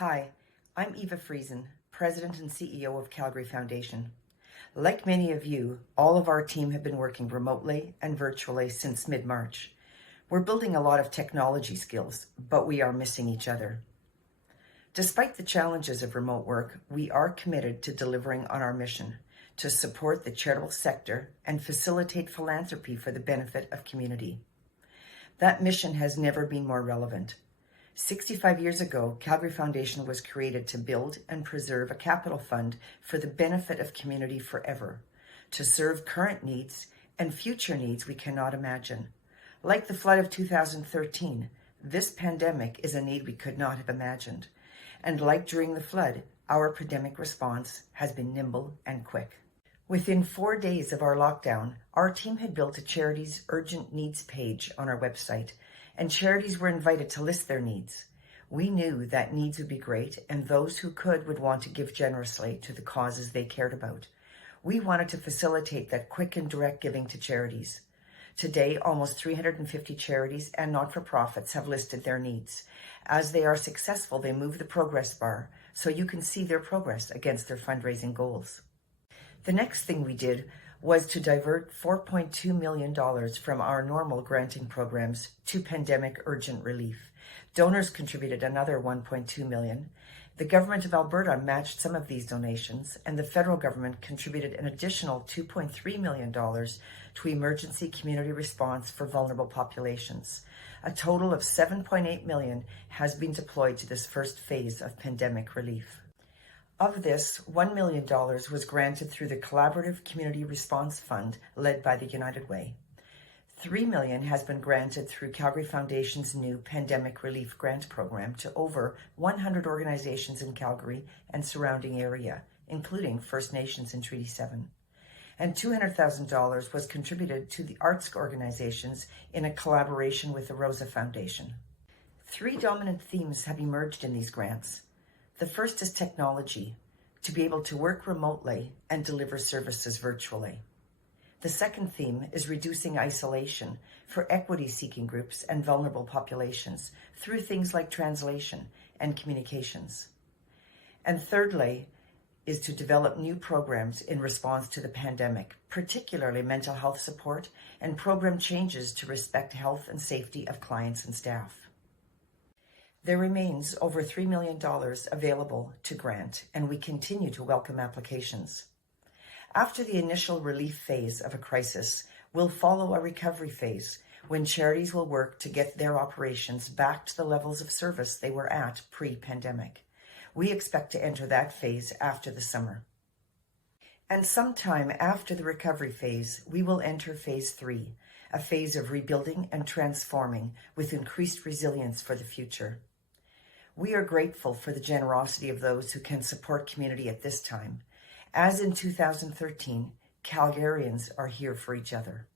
Hi, I'm Eva Friesen, President and CEO of Calgary Foundation. Like many of you, all of our team have been working remotely and virtually since mid-March. We're building a lot of technology skills, but we are missing each other. Despite the challenges of remote work, we are committed to delivering on our mission to support the charitable sector and facilitate philanthropy for the benefit of community. That mission has never been more relevant. 65 years ago, Calgary Foundation was created to build and preserve a capital fund for the benefit of community forever, to serve current needs and future needs we cannot imagine. Like the flood of 2013, this pandemic is a need we could not have imagined. And like during the flood, our pandemic response has been nimble and quick. Within 4 days of our lockdown, our team had built a charities urgent needs page on our website, and charities were invited to list their needs. We knew that needs would be great, and those who could would want to give generously to the causes they cared about. We wanted to facilitate that quick and direct giving to charities. Today, almost 350 charities and not-for-profits have listed their needs. As they are successful, they move the progress bar so you can see their progress against their fundraising goals. The next thing we did was to divert $4.2 million from our normal granting programs to pandemic urgent relief. Donors contributed another $1.2 million. The government of Alberta matched some of these donations, and the federal government contributed an additional $2.3 million to emergency community response for vulnerable populations. A total of $7.8 million has been deployed to this first phase of pandemic relief. Of this, $1 million was granted through the Collaborative Community Response Fund led by the United Way. $3 million has been granted through Calgary Foundation's new Pandemic Relief Grant Program to over 100 organizations in Calgary and surrounding area, including First Nations in Treaty 7. And $200,000 was contributed to the arts organizations in a collaboration with the Rosa Foundation. 3 dominant themes have emerged in these grants. The first is technology, to be able to work remotely and deliver services virtually. The second theme is reducing isolation for equity-seeking groups and vulnerable populations through things like translation and communications. And thirdly is to develop new programs in response to the pandemic, particularly mental health support and program changes to respect health and safety of clients and staff. There remains over $3 million available to grant, and we continue to welcome applications. After the initial relief phase of a crisis, will follow a recovery phase when charities will work to get their operations back to the levels of service they were at pre-pandemic. We expect to enter that phase after the summer. And sometime after the recovery phase, we will enter phase 3, a phase of rebuilding and transforming with increased resilience for the future. We are grateful for the generosity of those who can support community at this time. As in 2013, Calgarians are here for each other.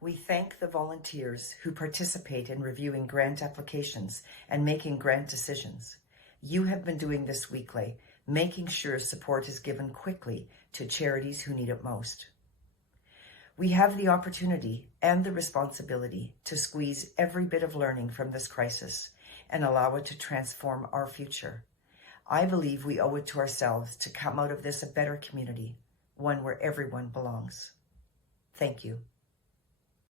We thank the volunteers who participate in reviewing grant applications and making grant decisions. You have been doing this weekly, making sure support is given quickly to charities who need it most. We have the opportunity and the responsibility to squeeze every bit of learning from this crisis and allow it to transform our future. I believe we owe it to ourselves to come out of this a better community, one where everyone belongs. Thank you.